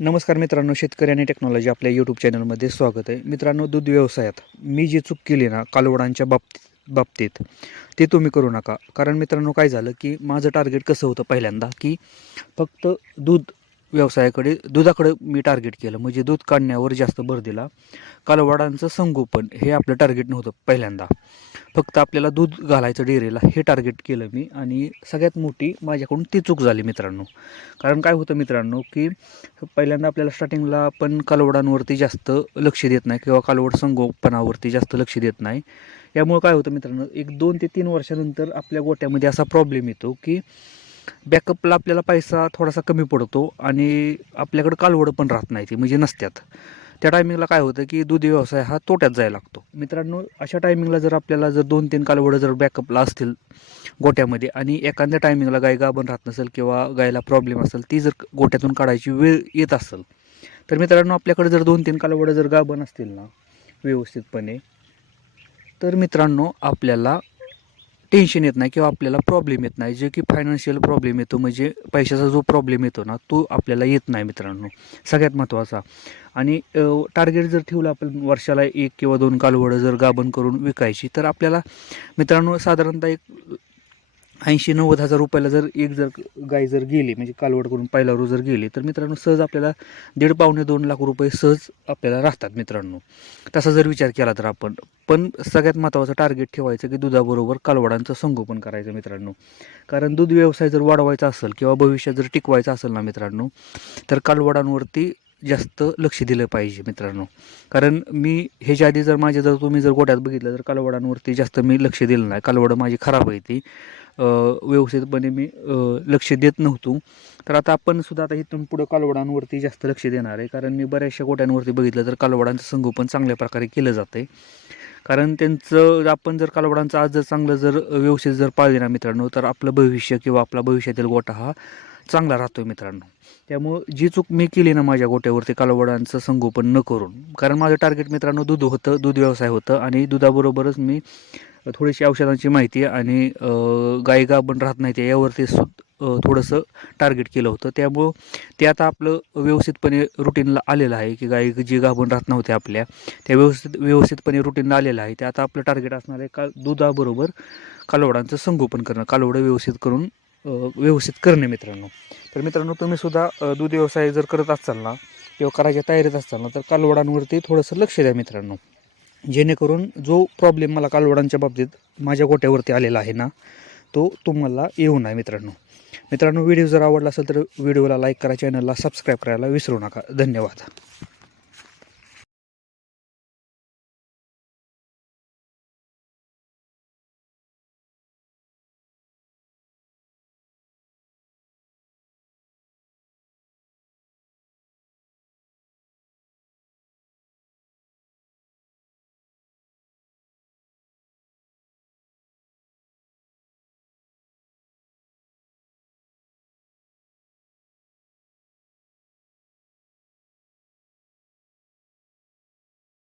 नमस्कार मित्रांनो शेतकरी आणि टेक्नॉलॉजी आपल्या यूट्यूब चॅनलमध्ये स्वागत आहे. मित्रांनो दूध व्यवसायात मी जी चूक केली ना कालवडांच्या बाबतीत बाबतीत ते तुम्ही करू नका. कारण मित्रांनो काय झालं की माझं टार्गेट कसं होतं पहिल्यांदा की फक्त दूध व्यवसायाकडे दुधाकडे मी टार्गेट केलं. म्हणजे दूध काढण्यावर जास्त भर दिला. कालवडांचं संगोपन हे आपलं टार्गेट नव्हतं पहिल्यांदा. फक्त आपल्याला दूध घालायचं डेअरीला हे टार्गेट केलं मी. आणि सगळ्यात मोठी माझ्याकडून ती चूक झाली मित्रांनो. कारण काय होतं मित्रांनो की पहिल्यांदा आपल्याला स्टार्टिंगला आपण कालवडांवरती जास्त लक्ष देत नाही किंवा कालवड संगोपनावरती जास्त लक्ष देत नाही. यामुळे काय होतं मित्रांनो एक दोन ते तीन वर्षानंतर आपल्या गोट्यामध्ये असा प्रॉब्लेम येतो की बॅकअपला आपल्याला पैसा थोडासा कमी पडतो आणि आपल्याकडं कालवडं पण राहत नाही ती म्हणजे नसत्यात. त्या टायमिंगला काय होतं की दूध व्यवसाय हा तोट्यात जायला लागतो. मित्रांनो अशा टायमिंगला जर आपल्याला जर दोन तीन कालवडं जर बॅकअपला असतील गोट्यामध्ये आणि एखाद्या टायमिंगला गाय गाभण राहत नसेल किंवा गायला प्रॉब्लेम असेल ती जर गोट्यातून काढायची वेळ येत असेल तर मित्रांनो आपल्याकडे जर दोन तीन कालवडं जर गाभण असतील ना व्यवस्थितपणे तर मित्रांनो आपल्याला टेन्शन येत नाही किंवा आपल्याला प्रॉब्लेम येत नाही. जे की फायनान्शियल प्रॉब्लेम येतो म्हणजे पैशाचा जो प्रॉब्लेम येतो ना तो आपल्याला येत नाही मित्रांनो. सगळ्यात महत्त्वाचा आणि टार्गेट जर ठेवलं आपण वर्षाला एक किंवा दोन कालवडं जर गाभण करून विकायची तर आपल्याला मित्रांनो साधारणतः एक ऐंशी नव्वद हजार रुपयाला जर एक जर गाय जर गेली म्हणजे कालवड करून पहिल्यावर जर गेली तर मित्रांनो सहज आपल्याला दीड पावणे दोन लाख रुपये सहज आपल्याला राहतात मित्रांनो. तसा जर विचार केला तर आपण. पण सगळ्यात महत्त्वाचं टार्गेट ठेवायचं की दुधाबरोबर कालवडांचं संगोपन करायचं मित्रांनो. कारण दूध व्यवसाय जर वाढवायचा असेल किंवा भविष्यात जर टिकवायचा असेल ना मित्रांनो तर कालवडांवरती जास्त लक्ष दिलं पाहिजे मित्रांनो. कारण मी ह्याच्या आधी जर माझ्या जर तुम्ही जर गोट्यात बघितलं तर कालवडांवरती जास्त मी लक्ष दिलं नाही. कालवडं माझी खराब आहे ती. व्यवस्थितपणे मी लक्ष देत नव्हतो. तर आता आपण सुद्धा आता इथून पुढं कालवडांवरती जास्त लक्ष देणार आहे. कारण मी बऱ्याचशा गोट्यांवरती बघितलं तर कालवडांचं संगोपन चांगल्या प्रकारे केलं जातं आहे कारण त्यांचं आपण जर कालवडांचं आज जर चांगलं जर व्यवस्थित जर पाळले ना मित्रांनो तर आपलं भविष्य किंवा आपला भविष्यातील गोटा हा चांगला राहतो आहे मित्रांनो. त्यामुळं जी चूक मी केली ना माझ्या गोट्यावरती कालवडांचं संगोपन न करून कारण माझं टार्गेट मित्रांनो दूध होतं दूध व्यवसाय होतं आणि दुधाबरोबरच मी थोडीशी औषधांची माहिती आणि गायिका गाभण राहत नाही ते यावरती सु थोडंसं टार्गेट केलं होतं. त्यामुळं ते आता आपलं व्यवस्थितपणे रुटीनला आलेलं आहे की गायक जी गाभण राहत नव्हते आपल्या त्या व्यवस्थित व्यवस्थितपणे रुटीनला आलेलं आहे. ते आता आपलं टार्गेट असणार आहे का दुधाबरोबर कालवडांचं संगोपन करणं कालवडं व्यवस्थित करून व्यवस्थित करणे मित्रांनो. तर मित्रांनो तुम्हीसुद्धा दूध व्यवसाय जर करत असाल ना किंवा करायच्या तयारीत असाल ना तर कालवडांवरती थोडंसं लक्ष द्या मित्रांनो. जेणेकरून जो प्रॉब्लेम मला कालवडांच्या बाबतीत माझ्या गोट्यावरती आलेला आहे ना तो तुम्हाला येऊ नये मित्रांनो. मित्रांनो व्हिडिओ जर आवडला असेल तर व्हिडिओला लाईक करा चॅनलला सबस्क्राईब करायला विसरू नका. धन्यवाद.